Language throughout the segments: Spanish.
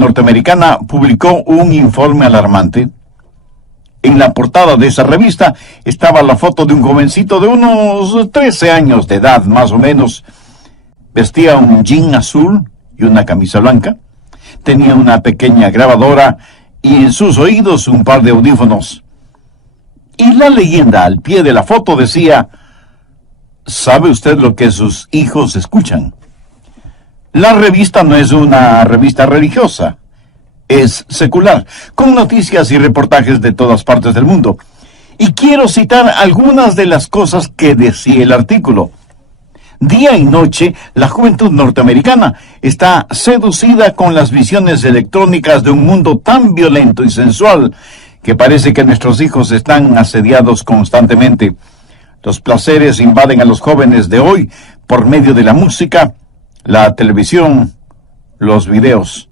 norteamericana publicó un informe alarmante. En la portada de esa revista estaba la foto de un jovencito de unos 13 años de edad, más o menos. Vestía un jean azul y una camisa blanca. Tenía una pequeña grabadora y en sus oídos un par de audífonos. Y la leyenda al pie de la foto decía: ¿sabe usted lo que sus hijos escuchan? La revista no es una revista religiosa, es secular, con noticias y reportajes de todas partes del mundo. Y quiero citar algunas de las cosas que decía el artículo. Día y noche, la juventud norteamericana está seducida con las visiones electrónicas de un mundo tan violento y sensual que parece que nuestros hijos están asediados constantemente. Los placeres invaden a los jóvenes de hoy por medio de la música, la televisión, los videos.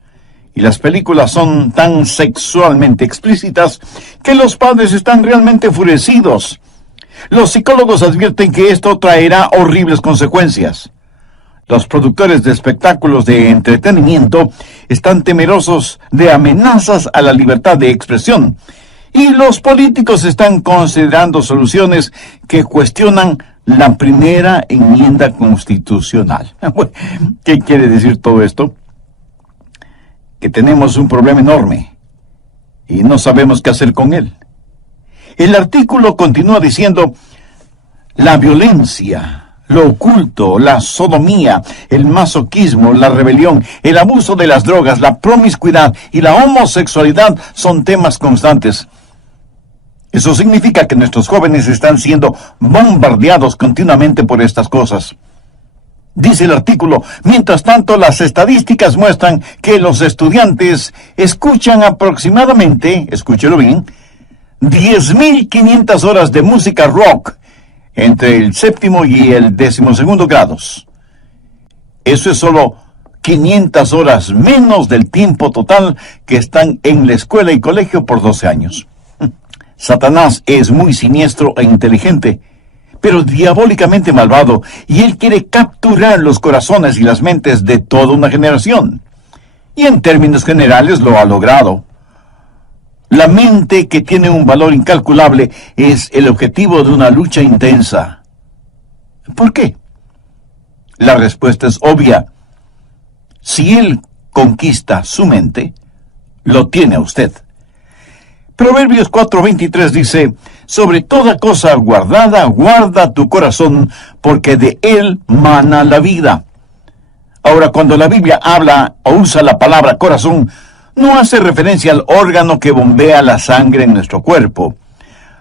Y las películas son tan sexualmente explícitas que los padres están realmente enfurecidos. Los psicólogos advierten que esto traerá horribles consecuencias. Los productores de espectáculos de entretenimiento están temerosos de amenazas a la libertad de expresión. Y los políticos están considerando soluciones que cuestionan la primera enmienda constitucional. ¿Qué quiere decir todo esto? Que tenemos un problema enorme y no sabemos qué hacer con él. El artículo continúa diciendo: la violencia, lo oculto, la sodomía, el masoquismo, la rebelión, el abuso de las drogas, la promiscuidad y la homosexualidad son temas constantes. Eso significa que nuestros jóvenes están siendo bombardeados continuamente por estas cosas. Dice el artículo: mientras tanto, las estadísticas muestran que los estudiantes escuchan aproximadamente, escúchelo bien, 10.500 horas de música rock entre el 7º y el 12º grados. Eso es solo 500 horas menos del tiempo total que están en la escuela y colegio por 12 años. Satanás es muy siniestro e inteligente, pero diabólicamente malvado, y él quiere capturar los corazones y las mentes de toda una generación. Y en términos generales lo ha logrado. La mente, que tiene un valor incalculable, es el objetivo de una lucha intensa. ¿Por qué? La respuesta es obvia. Si él conquista su mente, lo tiene a usted. Proverbios 4:23 dice: sobre toda cosa guardada, guarda tu corazón, porque de él mana la vida. Ahora, cuando la Biblia habla o usa la palabra corazón, no hace referencia al órgano que bombea la sangre en nuestro cuerpo.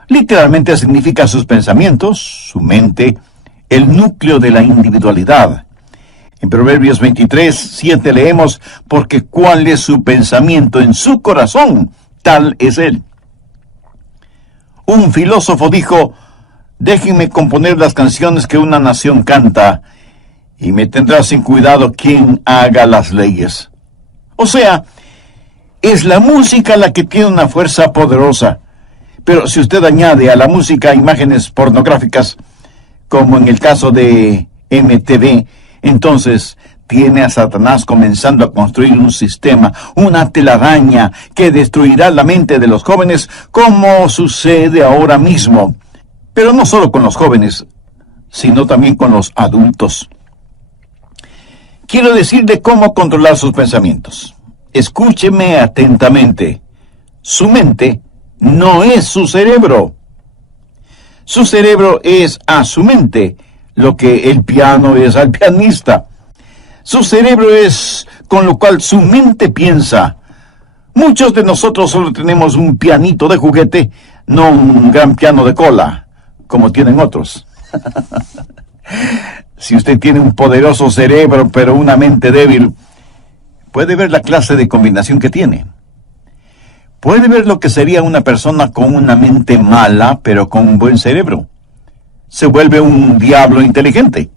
Literalmente significa sus pensamientos, su mente, el núcleo de la individualidad. En Proverbios 23:7 leemos: porque cuál es su pensamiento en su corazón, tal es él. Un filósofo dijo: déjenme componer las canciones que una nación canta, y me tendrá sin cuidado quien haga las leyes. O sea, es la música la que tiene una fuerza poderosa. Pero si usted añade a la música imágenes pornográficas, como en el caso de MTV, entonces tiene a Satanás comenzando a construir un sistema, una telaraña que destruirá la mente de los jóvenes, como sucede ahora mismo. Pero no solo con los jóvenes, sino también con los adultos. Quiero decirle cómo controlar sus pensamientos. Escúcheme atentamente. Su mente no es su cerebro. Su cerebro es a su mente lo que el piano es al pianista. Su cerebro es con lo cual su mente piensa. Muchos de nosotros solo tenemos un pianito de juguete, no un gran piano de cola, como tienen otros. Si usted tiene un poderoso cerebro, pero una mente débil, puede ver la clase de combinación que tiene. Puede ver lo que sería una persona con una mente mala, pero con un buen cerebro. Se vuelve un diablo inteligente,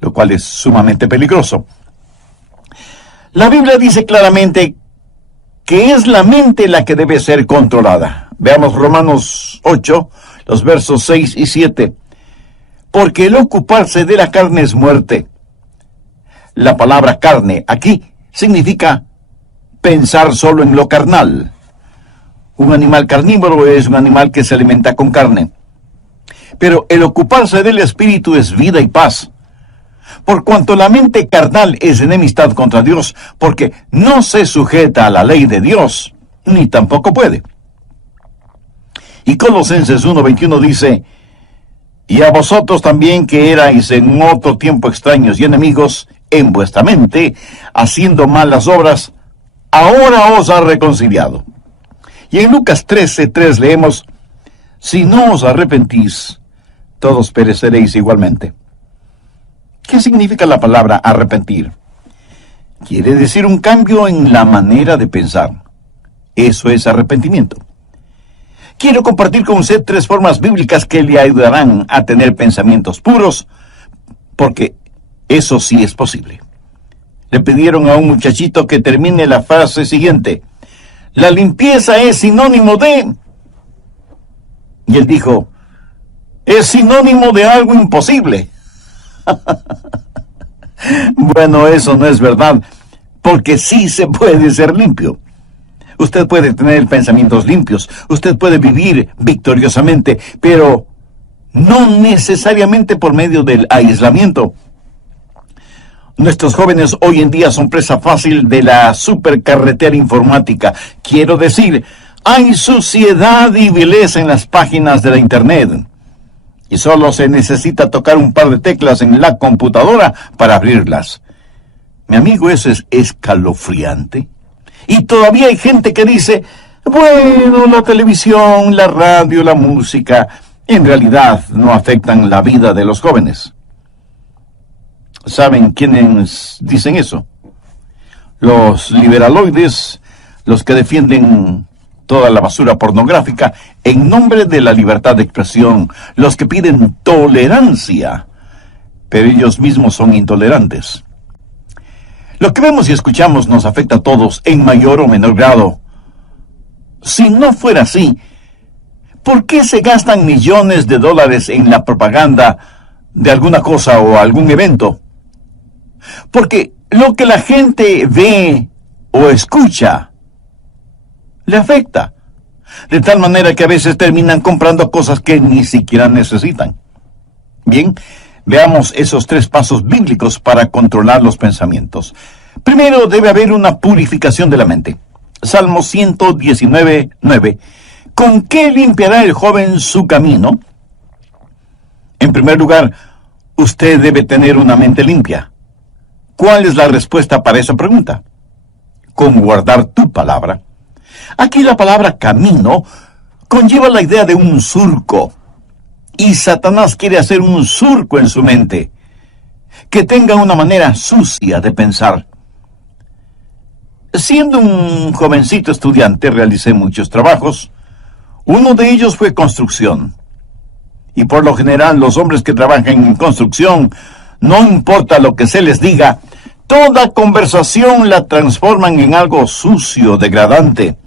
lo cual es sumamente peligroso. La Biblia dice claramente que es la mente la que debe ser controlada. Veamos Romanos 8, los versos 6 y 7. Porque el ocuparse de la carne es muerte. La palabra carne aquí significa pensar solo en lo carnal. Un animal carnívoro es un animal que se alimenta con carne. Pero el ocuparse del espíritu es vida y paz. Por cuanto la mente carnal es enemistad contra Dios, porque no se sujeta a la ley de Dios, ni tampoco puede. Y Colosenses 1:21 dice: y a vosotros también, que erais en otro tiempo extraños y enemigos en vuestra mente, haciendo malas obras, ahora os ha reconciliado. Y en Lucas 13:3 leemos: si no os arrepentís, todos pereceréis igualmente. ¿Qué significa la palabra arrepentir? Quiere decir un cambio en la manera de pensar. Eso es arrepentimiento. Quiero compartir con usted 3 formas bíblicas que le ayudarán a tener pensamientos puros, porque eso sí es posible. Le pidieron a un muchachito que termine la frase siguiente: la limpieza es sinónimo de... Y él dijo: es sinónimo de algo imposible. Bueno, eso no es verdad, porque sí se puede ser limpio. Usted puede tener pensamientos limpios, usted puede vivir victoriosamente, pero no necesariamente por medio del aislamiento. Nuestros jóvenes hoy en día son presa fácil de la supercarretera informática. Quiero decir, hay suciedad y vileza en las páginas de la Internet. Y solo se necesita tocar un par de teclas en la computadora para abrirlas. Mi amigo, eso es escalofriante. Y todavía hay gente que dice: bueno, la televisión, la radio, la música, en realidad no afectan la vida de los jóvenes. ¿Saben quiénes dicen eso? Los liberaloides, los que defienden toda la basura pornográfica en nombre de la libertad de expresión, los que piden tolerancia, pero ellos mismos son intolerantes. Lo que vemos y escuchamos nos afecta a todos en mayor o menor grado. Si no fuera así, ¿por qué se gastan millones de dólares en la propaganda de alguna cosa o algún evento? Porque lo que la gente ve o escucha le afecta, de tal manera que a veces terminan comprando cosas que ni siquiera necesitan. Bien, veamos esos 3 pasos bíblicos para controlar los pensamientos. Primero, debe haber una purificación de la mente. Salmo 119:9. ¿Con qué limpiará el joven su camino? En primer lugar, usted debe tener una mente limpia. ¿Cuál es la respuesta para esa pregunta? Con guardar tu palabra. Aquí la palabra camino conlleva la idea de un surco. Y Satanás quiere hacer un surco en su mente, que tenga una manera sucia de pensar. Siendo un jovencito estudiante, realicé muchos trabajos. Uno de ellos fue construcción. Y por lo general, los hombres que trabajan en construcción, no importa lo que se les diga, toda conversación la transforman en algo sucio, degradante.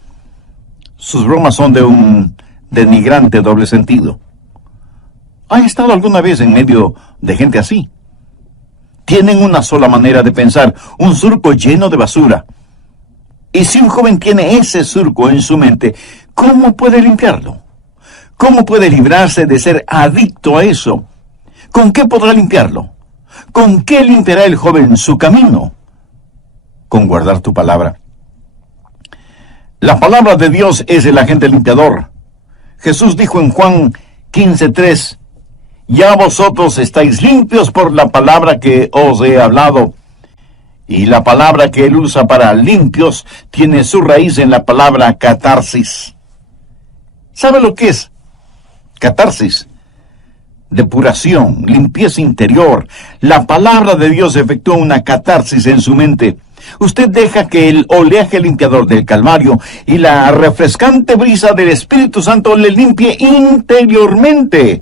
Sus bromas son de un denigrante doble sentido. ¿Ha estado alguna vez en medio de gente así? Tienen una sola manera de pensar, un surco lleno de basura. Y si un joven tiene ese surco en su mente, ¿cómo puede limpiarlo? ¿Cómo puede librarse de ser adicto a eso? ¿Con qué podrá limpiarlo? ¿Con qué limpiará el joven su camino? Con guardar tu palabra. La palabra de Dios es el agente limpiador. Jesús dijo en Juan 15:3, ya vosotros estáis limpios por la palabra que os he hablado. Y la palabra que él usa para limpios tiene su raíz en la palabra catarsis. ¿Sabe lo que es? Catarsis. Depuración, limpieza interior. La palabra de Dios efectúa una catarsis en su mente. Usted deja que el oleaje limpiador del Calvario y la refrescante brisa del Espíritu Santo le limpie interiormente.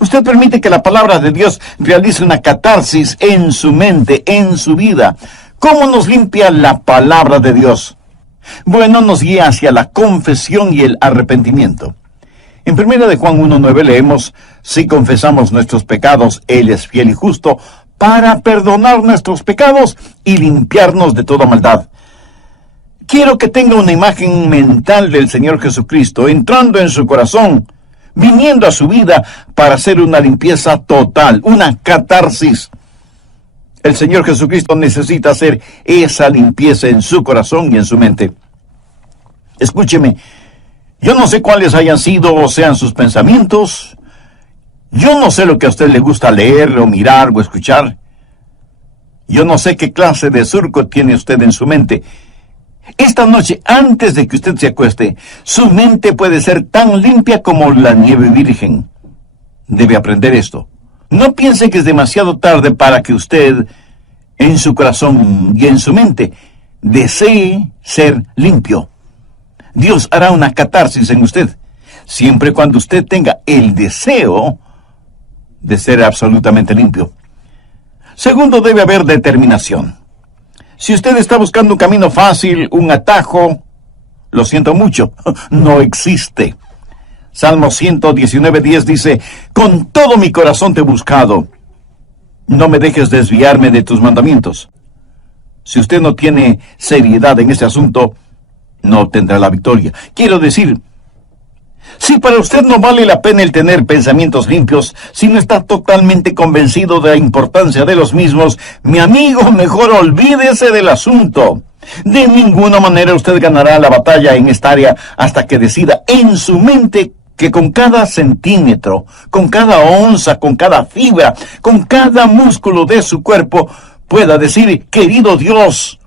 Usted permite que la palabra de Dios realice una catarsis en su mente, en su vida. ¿Cómo nos limpia la palabra de Dios? Bueno, nos guía hacia la confesión y el arrepentimiento. En 1 de Juan 1:9 leemos, si confesamos nuestros pecados, Él es fiel y justo para perdonar nuestros pecados y limpiarnos de toda maldad. Quiero que tenga una imagen mental del Señor Jesucristo entrando en su corazón, viniendo a su vida para hacer una limpieza total, una catarsis. El Señor Jesucristo necesita hacer esa limpieza en su corazón y en su mente. Escúcheme, yo no sé cuáles hayan sido o sean sus pensamientos. Yo no sé lo que a usted le gusta leer o mirar o escuchar. Yo no sé qué clase de surco tiene usted en su mente. Esta noche, antes de que usted se acueste, su mente puede ser tan limpia como la nieve virgen. Debe aprender esto. No piense que es demasiado tarde para que usted, en su corazón y en su mente, desee ser limpio. Dios hará una catarsis en usted, siempre y cuando usted tenga el deseo de ser absolutamente limpio. Segundo, debe haber determinación. Si usted está buscando un camino fácil, un atajo, lo siento mucho, no existe. Salmo 119:10 dice, con todo mi corazón te he buscado. No me dejes desviarme de tus mandamientos. Si usted no tiene seriedad en este asunto, no obtendrá la victoria. Quiero decir, si para usted no vale la pena el tener pensamientos limpios, si no está totalmente convencido de la importancia de los mismos, mi amigo, mejor olvídese del asunto. De ninguna manera usted ganará la batalla en esta área hasta que decida en su mente que con cada centímetro, con cada onza, con cada fibra, con cada músculo de su cuerpo, pueda decir, querido Dios,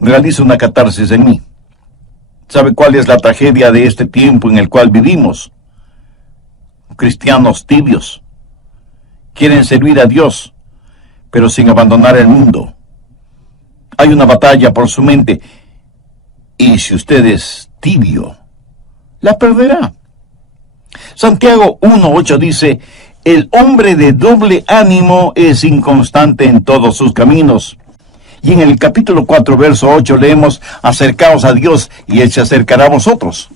realiza una catarsis en mí. ¿Sabe cuál es la tragedia de este tiempo en el cual vivimos? Cristianos tibios. Quieren servir a Dios, pero sin abandonar el mundo. Hay una batalla por su mente, y si usted es tibio, la perderá. Santiago 1:8 dice, el hombre de doble ánimo es inconstante en todos sus caminos. Y en el capítulo 4, verso 8 leemos, acercaos a Dios y Él se acercará a vosotros.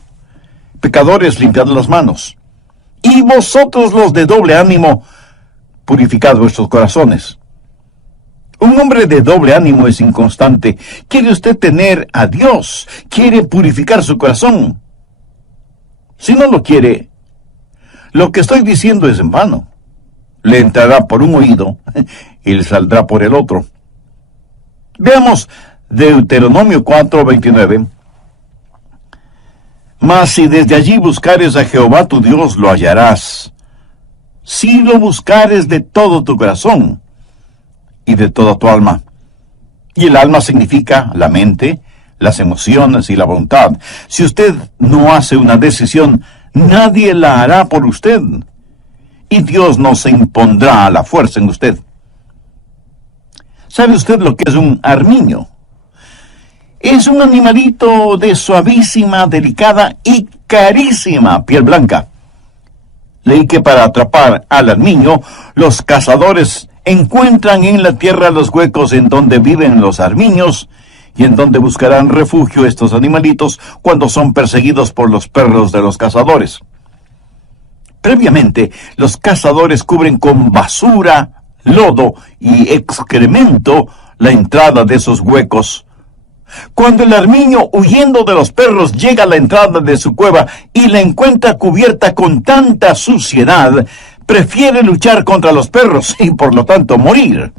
Pecadores, limpiad las manos. Y vosotros los de doble ánimo, purificad vuestros corazones. Un hombre de doble ánimo es inconstante. ¿Quiere usted tener a Dios? ¿Quiere purificar su corazón? Si no lo quiere, lo que estoy diciendo es en vano. Le entrará por un oído y le saldrá por el otro. Veamos Deuteronomio 4:29. Mas si desde allí buscares a Jehová tu Dios, lo hallarás. Si lo buscares de todo tu corazón y de toda tu alma. Y el alma significa la mente, las emociones y la voluntad. Si usted no hace una decisión, nadie la hará por usted. Y Dios no se impondrá a la fuerza en usted. ¿Sabe usted lo que es un armiño? Es un animalito de suavísima, delicada y carísima piel blanca. Leí que para atrapar al armiño, los cazadores encuentran en la tierra los huecos en donde viven los armiños y en donde buscarán refugio estos animalitos cuando son perseguidos por los perros de los cazadores. Previamente, los cazadores cubren con basura, lodo y excremento la entrada de esos huecos. Cuando el armiño, huyendo de los perros, llega a la entrada de su cueva y la encuentra cubierta con tanta suciedad, prefiere luchar contra los perros y por lo tanto morir,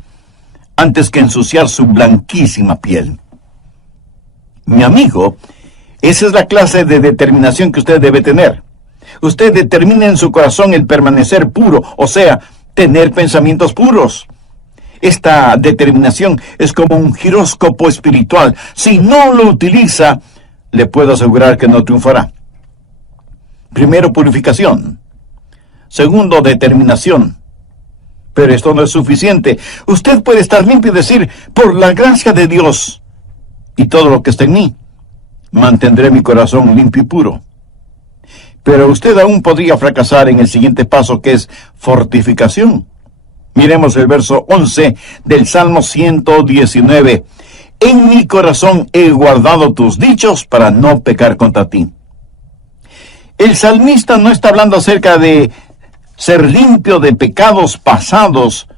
antes que ensuciar su blanquísima piel. Mi amigo, esa es la clase de determinación que usted debe tener. Usted determina en su corazón el permanecer puro, o sea, tener pensamientos puros. Esta determinación es como un giróscopo espiritual. Si no lo utiliza, le puedo asegurar que no triunfará. Primero, purificación. Segundo, determinación. Pero esto no es suficiente. Usted puede estar limpio y decir, por la gracia de Dios y todo lo que está en mí, mantendré mi corazón limpio y puro. Pero usted aún podría fracasar en el siguiente paso, que es fortificación. Miremos el verso 11 del Salmo 119. En mi corazón he guardado tus dichos para no pecar contra ti. El salmista no está hablando acerca de ser limpio de pecados pasados,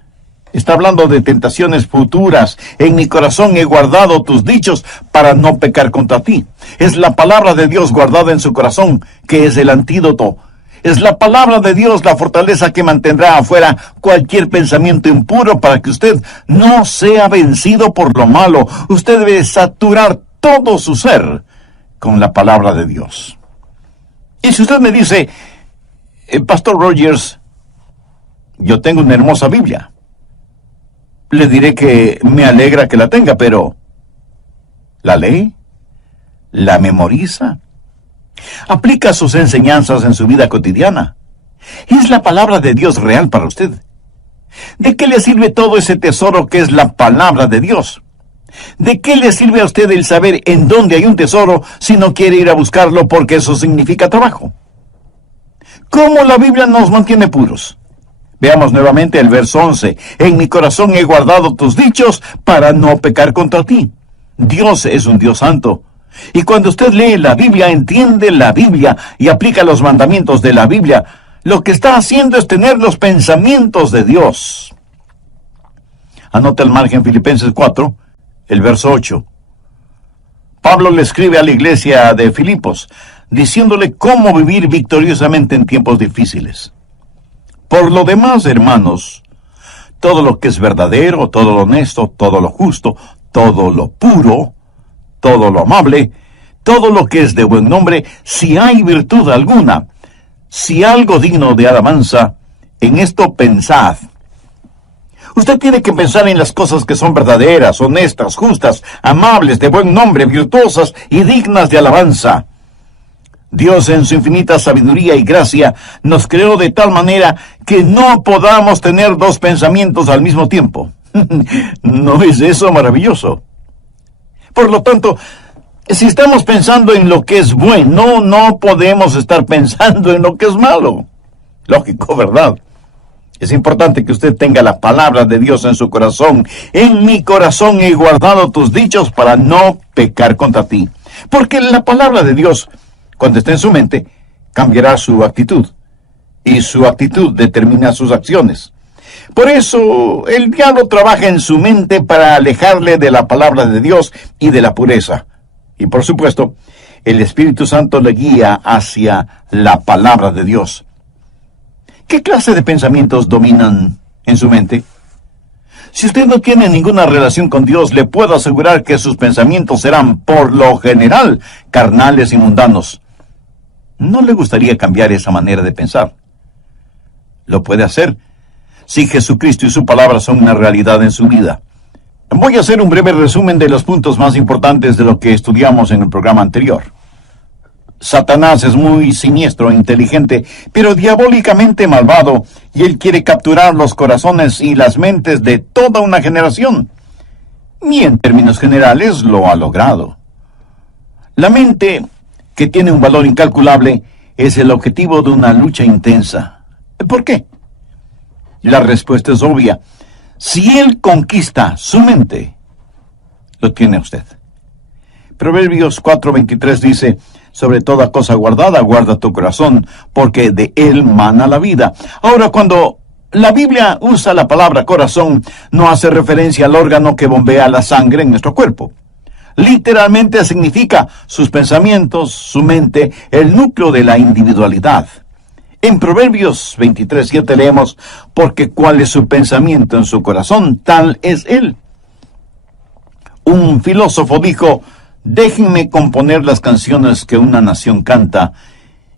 Está hablando de tentaciones futuras. En mi corazón he guardado tus dichos para no pecar contra ti. Es la palabra de Dios guardada en su corazón que es el antídoto. Es la palabra de Dios la fortaleza que mantendrá afuera cualquier pensamiento impuro para que usted no sea vencido por lo malo. Usted debe saturar todo su ser con la palabra de Dios. Y si usted me dice, Pastor Rogers, yo tengo una hermosa Biblia, le diré que me alegra que la tenga, pero ¿la lee? ¿La memoriza? ¿Aplica sus enseñanzas en su vida cotidiana? ¿Es la palabra de Dios real para usted? ¿De qué le sirve todo ese tesoro que es la palabra de Dios? ¿De qué le sirve a usted el saber en dónde hay un tesoro si no quiere ir a buscarlo porque eso significa trabajo? ¿Cómo la Biblia nos mantiene puros? Veamos nuevamente el verso 11. En mi corazón he guardado tus dichos para no pecar contra ti. Dios es un Dios santo. Y cuando usted lee la Biblia, entiende la Biblia y aplica los mandamientos de la Biblia, lo que está haciendo es tener los pensamientos de Dios. Anota al margen Filipenses 4, el verso 8. Pablo le escribe a la iglesia de Filipos, diciéndole cómo vivir victoriosamente en tiempos difíciles. Por lo demás, hermanos, todo lo que es verdadero, todo lo honesto, todo lo justo, todo lo puro, todo lo amable, todo lo que es de buen nombre, si hay virtud alguna, si algo digno de alabanza, en esto pensad. Usted tiene que pensar en las cosas que son verdaderas, honestas, justas, amables, de buen nombre, virtuosas y dignas de alabanza. Dios en su infinita sabiduría y gracia nos creó de tal manera que no podamos tener dos pensamientos al mismo tiempo. ¿No es eso maravilloso? Por lo tanto, si estamos pensando en lo que es bueno, no podemos estar pensando en lo que es malo. Lógico, ¿verdad? Es importante que usted tenga la palabra de Dios en su corazón. En mi corazón he guardado tus dichos para no pecar contra ti. Porque la palabra de Dios, cuando esté en su mente, cambiará su actitud. Y su actitud determina sus acciones. Por eso, el diablo trabaja en su mente para alejarle de la palabra de Dios y de la pureza. Y por supuesto, el Espíritu Santo le guía hacia la palabra de Dios. ¿Qué clase de pensamientos dominan en su mente? Si usted no tiene ninguna relación con Dios, le puedo asegurar que sus pensamientos serán, por lo general, carnales y mundanos. ¿No le gustaría cambiar esa manera de pensar? Lo puede hacer si Jesucristo y su palabra son una realidad en su vida. Voy a hacer un breve resumen de los puntos más importantes de lo que estudiamos en el programa anterior. Satanás es muy siniestro e inteligente, pero diabólicamente malvado, y él quiere capturar los corazones y las mentes de toda una generación. Y en términos generales lo ha logrado. La mente, que tiene un valor incalculable, es el objetivo de una lucha intensa. ¿Por qué? La respuesta es obvia. Si él conquista su mente, lo tiene usted. Proverbios 4:23 dice, sobre toda cosa guardada, guarda tu corazón, porque de él mana la vida. Ahora, cuando la Biblia usa la palabra corazón, no hace referencia al órgano que bombea la sangre en nuestro cuerpo. Literalmente significa sus pensamientos, su mente, el núcleo de la individualidad. En Proverbios 23:7 leemos, porque cuál es su pensamiento en su corazón, tal es él. Un filósofo dijo, déjenme componer las canciones que una nación canta,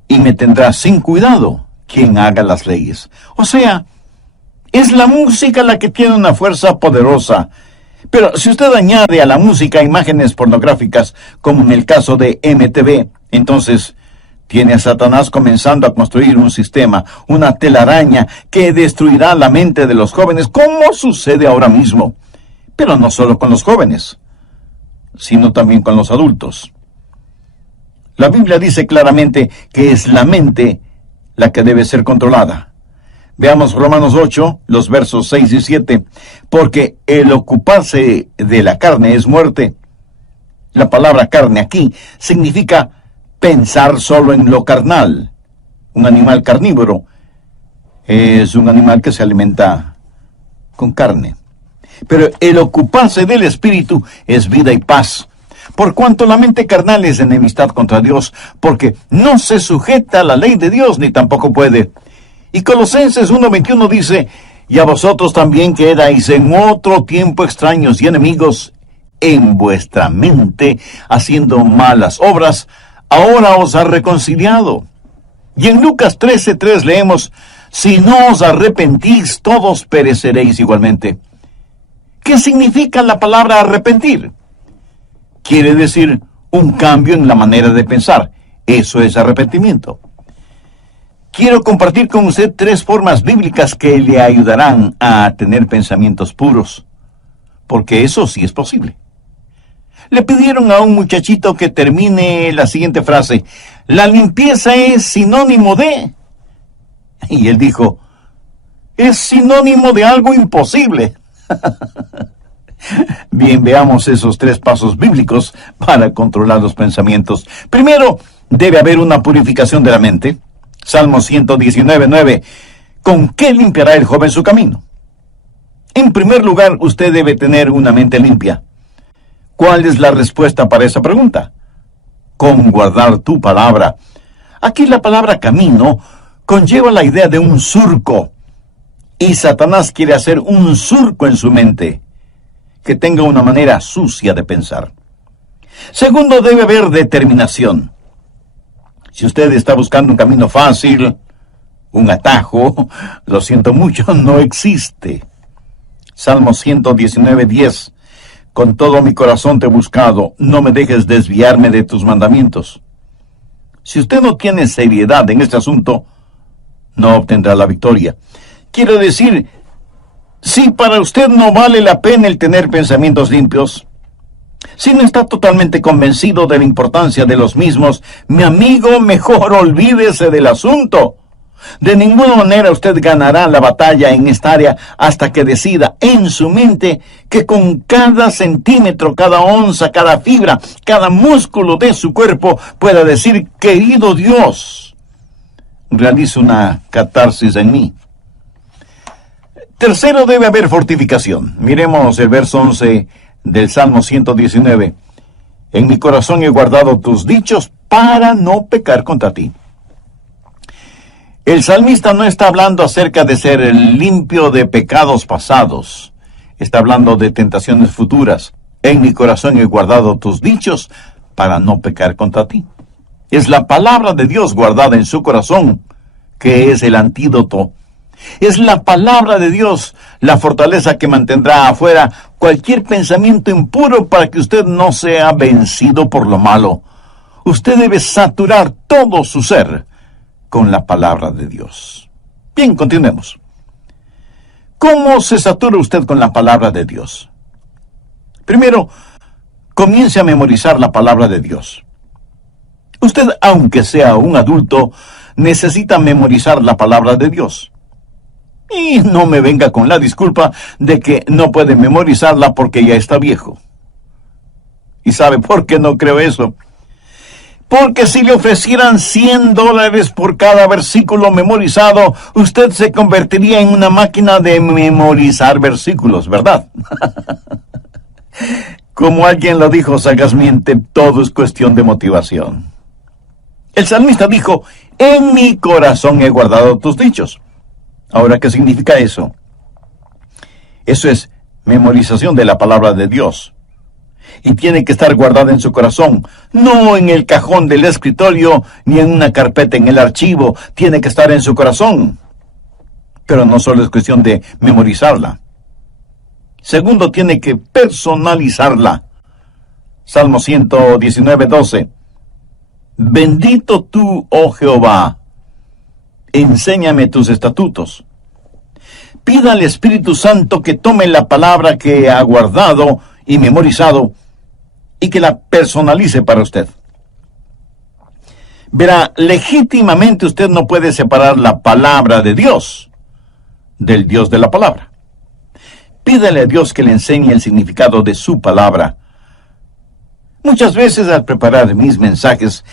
y me tendrá sin cuidado quien haga las leyes. O sea, es la música la que tiene una fuerza poderosa. Pero si usted añade a la música imágenes pornográficas, como en el caso de MTV, entonces tiene a Satanás comenzando a construir un sistema, una telaraña que destruirá la mente de los jóvenes, como sucede ahora mismo. Pero no solo con los jóvenes, sino también con los adultos. La Biblia dice claramente que es la mente la que debe ser controlada. Veamos Romanos 8, los versos 6 y 7. Porque el ocuparse de la carne es muerte. La palabra carne aquí significa pensar solo en lo carnal. Un animal carnívoro es un animal que se alimenta con carne. Pero el ocuparse del Espíritu es vida y paz. Por cuanto la mente carnal es enemistad contra Dios, porque no se sujeta a la ley de Dios, ni tampoco puede. Y Colosenses 1:21 dice, y a vosotros también que erais en otro tiempo extraños y enemigos en vuestra mente, haciendo malas obras, ahora os ha reconciliado. Y en Lucas 13:3 leemos, si no os arrepentís, todos pereceréis igualmente. ¿Qué significa la palabra arrepentir? Quiere decir un cambio en la manera de pensar. Eso es arrepentimiento. Quiero compartir con usted 3 formas bíblicas que le ayudarán a tener pensamientos puros, porque eso sí es posible. Le pidieron a un muchachito que termine la siguiente frase, la limpieza es sinónimo de... Y él dijo, es sinónimo de algo imposible. Bien, veamos esos 3 pasos bíblicos para controlar los pensamientos. Primero, debe haber una purificación de la mente. Salmo 119:9. ¿Con qué limpiará el joven su camino? En primer lugar, usted debe tener una mente limpia. ¿Cuál es la respuesta para esa pregunta? Con guardar tu palabra. Aquí la palabra camino conlleva la idea de un surco. Y Satanás quiere hacer un surco en su mente, que tenga una manera sucia de pensar. Segundo, debe haber determinación. Si usted está buscando un camino fácil, un atajo, lo siento mucho, no existe. Salmo 119:10. Con todo mi corazón te he buscado, no me dejes desviarme de tus mandamientos. Si usted no tiene seriedad en este asunto, no obtendrá la victoria. Quiero decir, si para usted no vale la pena el tener pensamientos limpios, si no está totalmente convencido de la importancia de los mismos, mi amigo, mejor olvídese del asunto. De ninguna manera usted ganará la batalla en esta área hasta que decida en su mente que con cada centímetro, cada onza, cada fibra, cada músculo de su cuerpo pueda decir, querido Dios, realiza una catarsis en mí. Tercero, debe haber fortificación. Miremos el verso 11 del Salmo 119. En mi corazón he guardado tus dichos para no pecar contra ti. El salmista no está hablando acerca de ser limpio de pecados pasados. Está hablando de tentaciones futuras. En mi corazón he guardado tus dichos para no pecar contra ti. Es la palabra de Dios guardada en su corazón que es el antídoto. Es la palabra de Dios la fortaleza que mantendrá afuera cualquier pensamiento impuro para que usted no sea vencido por lo malo. Usted debe saturar todo su ser con la palabra de Dios. Bien, continuemos. ¿Cómo se satura usted con la palabra de Dios? Primero, comience a memorizar la palabra de Dios. Usted, aunque sea un adulto, necesita memorizar la palabra de Dios. Y no me venga con la disculpa de que no puede memorizarla porque ya está viejo. ¿Y sabe por qué no creo eso? Porque si le ofrecieran $100 por cada versículo memorizado, usted se convertiría en una máquina de memorizar versículos, ¿verdad? Como alguien lo dijo sagazmente, todo es cuestión de motivación. El salmista dijo, en mi corazón he guardado tus dichos. Ahora, ¿qué significa eso? Eso es memorización de la palabra de Dios. Y tiene que estar guardada en su corazón, no en el cajón del escritorio, ni en una carpeta en el archivo. Tiene que estar en su corazón. Pero no solo es cuestión de memorizarla. Segundo, tiene que personalizarla. Salmo 119:12. Bendito tú, oh Jehová, enséñame tus estatutos. Pida al Espíritu Santo que tome la palabra que ha guardado y memorizado y que la personalice para usted. Verá, legítimamente usted no puede separar la palabra de Dios del Dios de la palabra. Pídale a Dios que le enseñe el significado de su palabra. Muchas veces al preparar mis mensajes,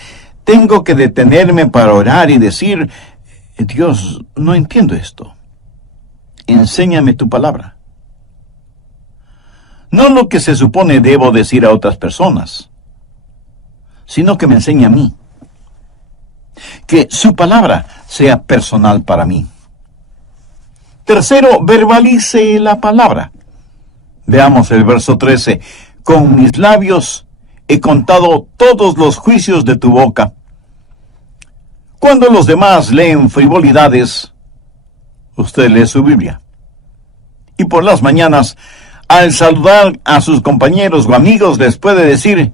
tengo que detenerme para orar y decir, Dios, no entiendo esto. Enséñame tu palabra. no lo que se supone debo decir a otras personas, sino que me enseña a mí. Que su palabra sea personal para mí. Tercero, verbalice la palabra. Veamos el verso 13. Con mis labios he contado todos los juicios de tu boca. Cuando los demás leen frivolidades, usted lee su Biblia. Y por las mañanas, al saludar a sus compañeros o amigos, les puede decir: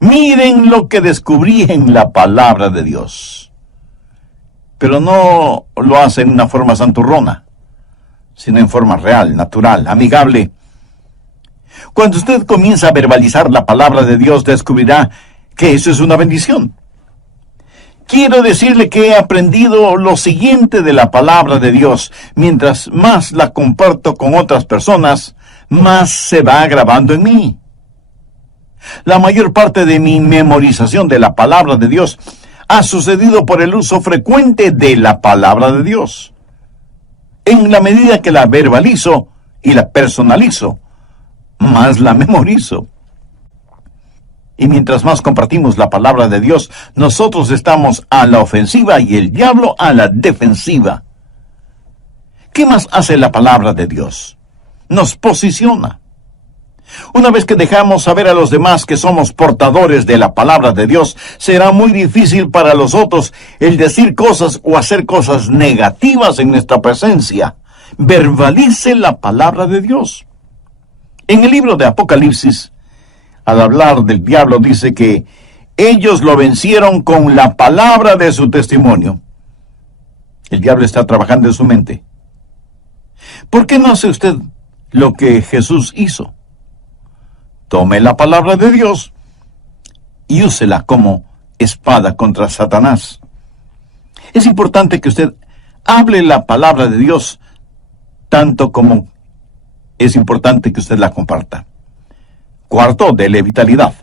miren lo que descubrí en la palabra de Dios. Pero no lo hace en una forma santurrona, sino en forma real, natural, amigable. Cuando usted comienza a verbalizar la palabra de Dios, descubrirá que eso es una bendición. Quiero decirle que he aprendido lo siguiente de la palabra de Dios. Mientras más la comparto con otras personas, más se va grabando en mí. La mayor parte de mi memorización de la palabra de Dios ha sucedido por el uso frecuente de la palabra de Dios. En la medida que la verbalizo y la personalizo, más la memorizo. Y mientras más compartimos la palabra de Dios, nosotros estamos a la ofensiva y el diablo a la defensiva. ¿Qué más hace la palabra de Dios? Nos posiciona. Una vez que dejamos saber a los demás que somos portadores de la palabra de Dios, será muy difícil para los otros el decir cosas o hacer cosas negativas en nuestra presencia. Verbalice la palabra de Dios. En el libro de Apocalipsis, al hablar del diablo, dice que ellos lo vencieron con la palabra de su testimonio. El diablo está trabajando en su mente. ¿Por qué no hace usted lo que Jesús hizo? Tome la palabra de Dios y úsela como espada contra Satanás. Es importante que usted hable la palabra de Dios tanto como es importante que usted la comparta. Cuarto, dele vitalidad.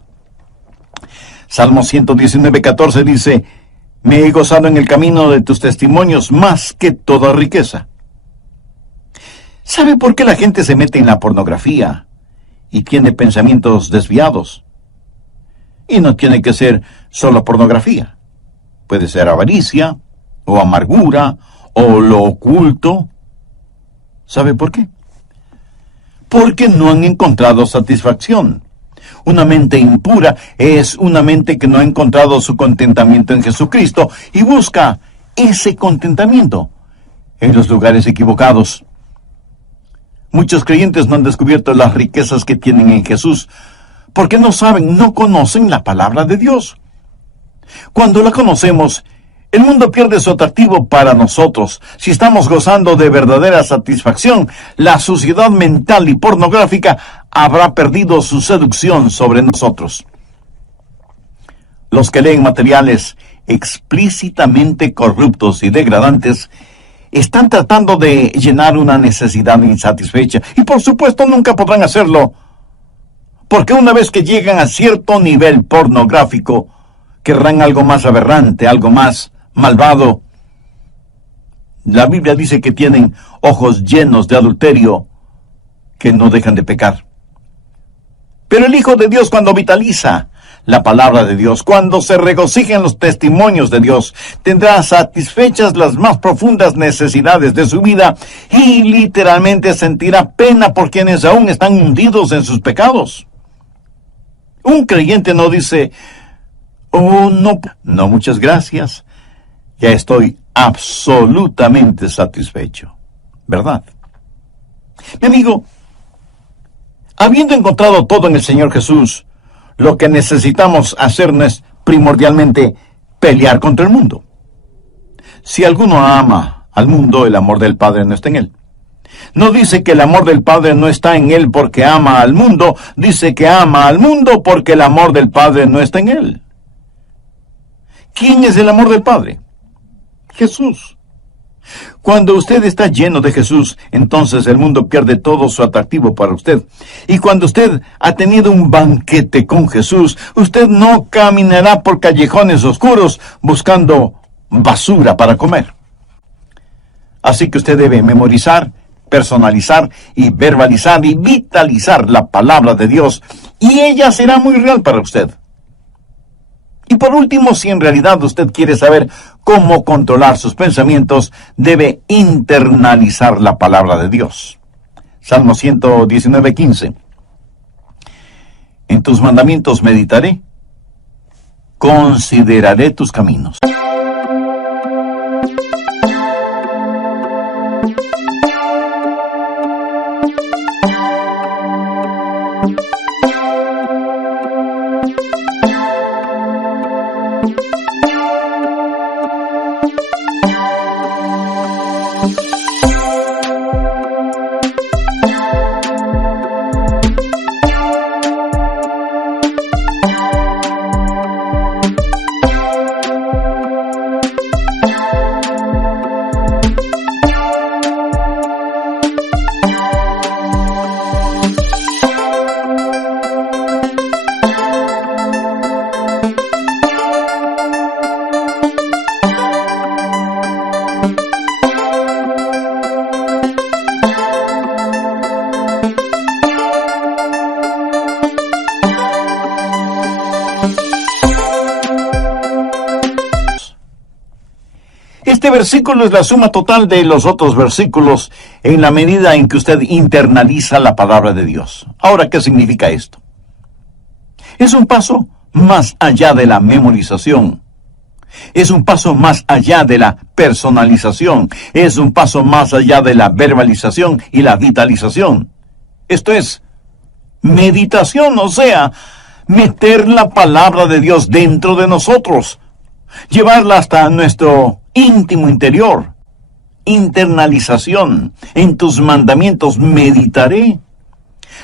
Salmo 119:14 dice: me he gozado en el camino de tus testimonios más que toda riqueza. ¿Sabe por qué la gente se mete en la pornografía y tiene pensamientos desviados? Y no tiene que ser solo pornografía. Puede ser avaricia, o amargura, o lo oculto. ¿Sabe por qué? Porque no han encontrado satisfacción. Una mente impura es una mente que no ha encontrado su contentamiento en Jesucristo y busca ese contentamiento en los lugares equivocados. Muchos creyentes no han descubierto las riquezas que tienen en Jesús porque no saben, no conocen la palabra de Dios. Cuando la conocemos, el mundo pierde su atractivo para nosotros. Si estamos gozando de verdadera satisfacción, la suciedad mental y pornográfica habrá perdido su seducción sobre nosotros. Los que leen materiales explícitamente corruptos y degradantes están tratando de llenar una necesidad insatisfecha. Y por supuesto nunca podrán hacerlo, porque una vez que llegan a cierto nivel pornográfico, querrán algo más aberrante, algo más malvado. La Biblia dice que tienen ojos llenos de adulterio que no dejan de pecar. Pero el Hijo de Dios, cuando vitaliza la palabra de Dios, cuando se regocija en los testimonios de Dios, tendrá satisfechas las más profundas necesidades de su vida y literalmente sentirá pena por quienes aún están hundidos en sus pecados. Un creyente no dice: oh, no, muchas gracias, ya estoy absolutamente satisfecho, ¿verdad? Mi amigo, habiendo encontrado todo en el Señor Jesús, lo que necesitamos hacer no es primordialmente pelear contra el mundo. Si alguno ama al mundo, el amor del Padre no está en él. No dice que el amor del Padre no está en él porque ama al mundo, dice que ama al mundo porque el amor del Padre no está en él. ¿Quién es el amor del Padre? Jesús. Cuando usted está lleno de Jesús, entonces el mundo pierde todo su atractivo para usted. Y cuando usted ha tenido un banquete con Jesús, usted no caminará por callejones oscuros buscando basura para comer. Así que usted debe memorizar, personalizar y verbalizar y vitalizar la palabra de Dios, y ella será muy real para usted. Y por último, si en realidad usted quiere saber cómo controlar sus pensamientos, debe internalizar la palabra de Dios. Salmo 119:15. En tus mandamientos meditaré, consideraré tus caminos. Este versículo es la suma total de los otros versículos en la medida en que usted internaliza la palabra de Dios. Ahora, ¿qué significa esto? Es un paso más allá de la memorización. Es un paso más allá de la personalización. Es un paso más allá de la verbalización y la vitalización. Esto es meditación, o sea, meter la palabra de Dios dentro de nosotros, llevarla hasta nuestro íntimo interior. Internalización. En tus mandamientos meditaré.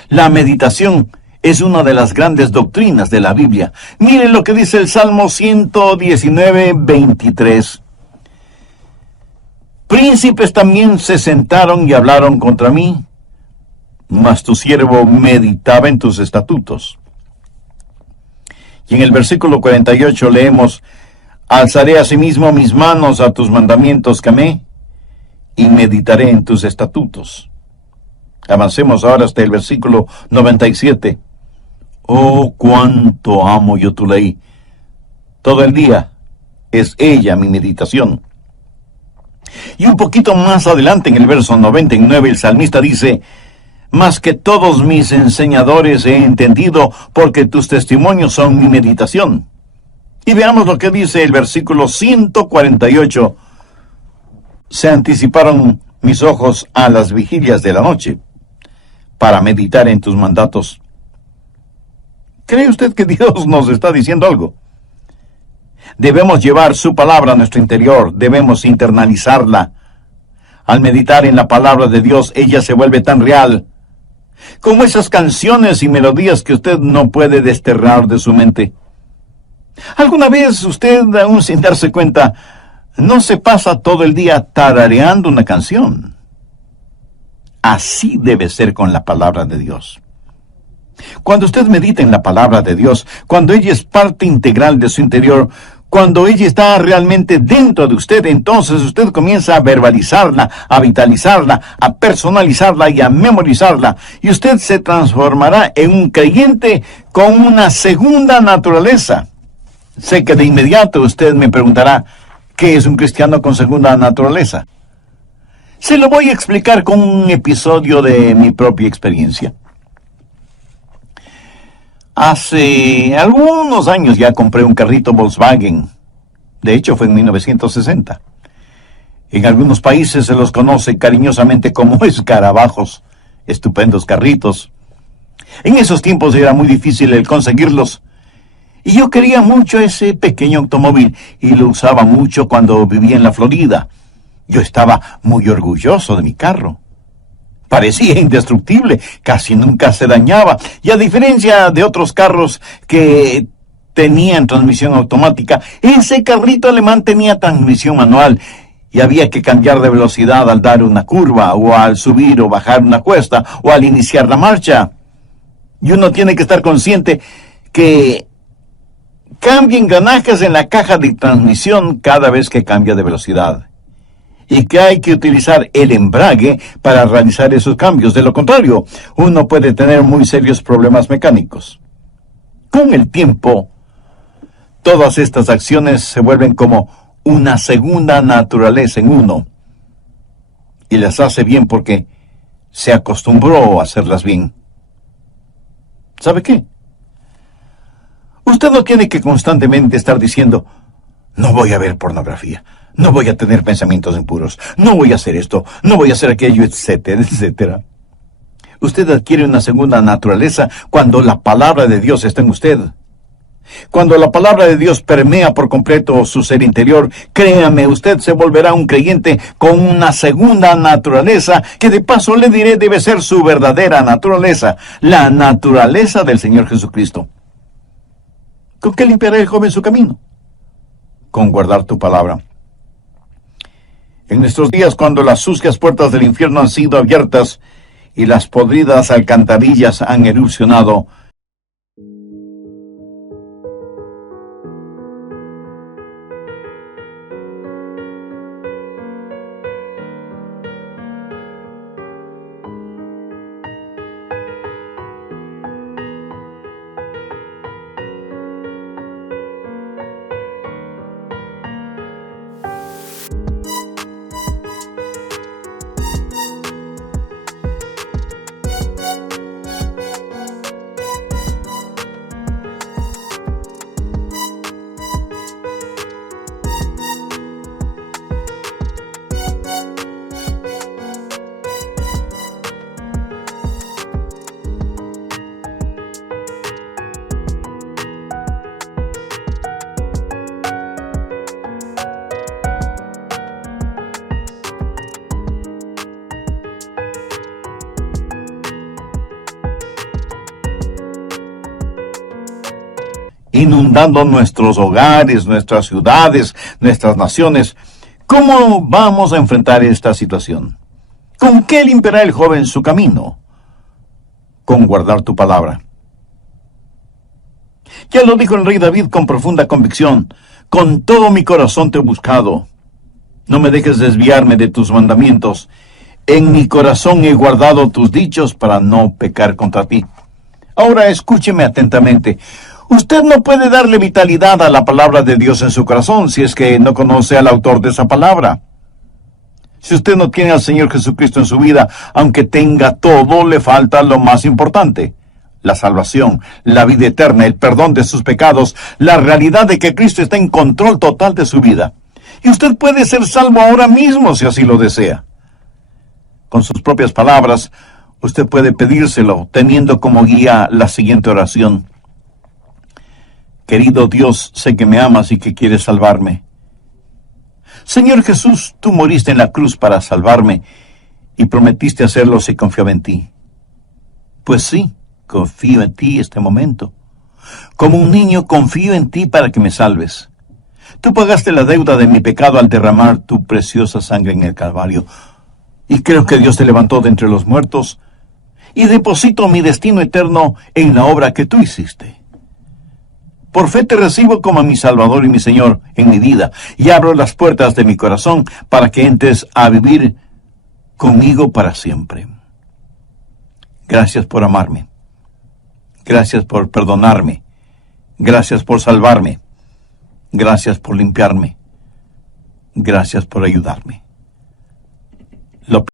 La meditación es una de las grandes doctrinas de la Biblia. Miren lo que dice el Salmo 119:23. Príncipes también se sentaron y hablaron contra mí, mas tu siervo meditaba en tus estatutos. Y en el versículo 48 leemos: alzaré asimismo mis manos a tus mandamientos que amé, y meditaré en tus estatutos. Avancemos ahora hasta el versículo 97. Oh, cuánto amo yo tu ley. Todo el día es ella mi meditación. Y un poquito más adelante, en el verso 99, el salmista dice: más que todos mis enseñadores he entendido, porque tus testimonios son mi meditación. Y veamos lo que dice el versículo 148. Se anticiparon mis ojos a las vigilias de la noche, para meditar en tus mandatos. ¿Cree usted que Dios nos está diciendo algo? Debemos llevar su palabra a nuestro interior, debemos internalizarla. Al meditar en la palabra de Dios, ella se vuelve tan real, como esas canciones y melodías que usted no puede desterrar de su mente. ¿Alguna vez usted, aún sin darse cuenta, no se pasa todo el día tarareando una canción? Así debe ser con la palabra de Dios. Cuando usted medita en la palabra de Dios, cuando ella es parte integral de su interior, cuando ella está realmente dentro de usted, entonces usted comienza a verbalizarla, a vitalizarla, a personalizarla y a memorizarla. Y usted se transformará en un creyente con una segunda naturaleza. Sé que de inmediato usted me preguntará, ¿qué es un cristiano con segunda naturaleza? Se lo voy a explicar con un episodio de mi propia experiencia. Hace algunos años ya compré un carrito Volkswagen. De hecho, fue en 1960. En algunos países se los conoce cariñosamente como escarabajos. Estupendos carritos. En esos tiempos era muy difícil el conseguirlos. Y yo quería mucho ese pequeño automóvil y lo usaba mucho cuando vivía en la Florida. Yo estaba muy orgulloso de mi carro. Parecía indestructible, casi nunca se dañaba. Y a diferencia de otros carros que tenían transmisión automática, ese carrito alemán tenía transmisión manual. Y había que cambiar de velocidad al dar una curva, o al subir o bajar una cuesta, o al iniciar la marcha. Y uno tiene que estar consciente que cambia engranajes en la caja de transmisión cada vez que cambia de velocidad. y que hay que utilizar el embrague para realizar esos cambios. De lo contrario, uno puede tener muy serios problemas mecánicos. Con el tiempo, todas estas acciones se vuelven como una segunda naturaleza en uno, y las hace bien porque se acostumbró a hacerlas bien. ¿Sabe qué? Usted no tiene que constantemente estar diciendo: no voy a ver pornografía, no voy a tener pensamientos impuros, no voy a hacer esto, no voy a hacer aquello, etcétera, etcétera. Usted adquiere una segunda naturaleza cuando la palabra de Dios está en usted. Cuando la palabra de Dios permea por completo su ser interior, créame, usted se volverá un creyente con una segunda naturaleza, que de paso le diré debe ser su verdadera naturaleza, la naturaleza del Señor Jesucristo. ¿Con qué limpiará el joven su camino? Con guardar tu palabra. En nuestros días, cuando las sucias puertas del infierno han sido abiertas y las podridas alcantarillas han erupcionado, inundando nuestros hogares, nuestras ciudades, nuestras naciones, ¿cómo vamos a enfrentar esta situación? ¿Con qué limpiará el joven su camino? Con guardar tu palabra. Ya lo dijo el rey David con profunda convicción: con todo mi corazón te he buscado. No me dejes desviarme de tus mandamientos. En mi corazón he guardado tus dichos para no pecar contra ti. Ahora escúcheme atentamente. Usted no puede darle vitalidad a la palabra de Dios en su corazón si es que no conoce al autor de esa palabra. Si usted no tiene al Señor Jesucristo en su vida, aunque tenga todo, le falta lo más importante: la salvación, la vida eterna, el perdón de sus pecados, la realidad de que Cristo está en control total de su vida. Y usted puede ser salvo ahora mismo si así lo desea. Con sus propias palabras, usted puede pedírselo, teniendo como guía la siguiente oración: Querido Dios, sé que me amas y que quieres salvarme. Señor Jesús, tú moriste en la cruz para salvarme y prometiste hacerlo si confiaba en ti. Pues sí, confío en ti este momento. Como un niño, confío en ti para que me salves. Tú pagaste la deuda de mi pecado al derramar tu preciosa sangre en el Calvario. Y creo que Dios te levantó de entre los muertos y deposito mi destino eterno en la obra que tú hiciste. Por fe te recibo como mi Salvador y mi Señor en mi vida, y abro las puertas de mi corazón para que entres a vivir conmigo para siempre. Gracias por amarme. Gracias por perdonarme. Gracias por salvarme. Gracias por limpiarme. Gracias por ayudarme.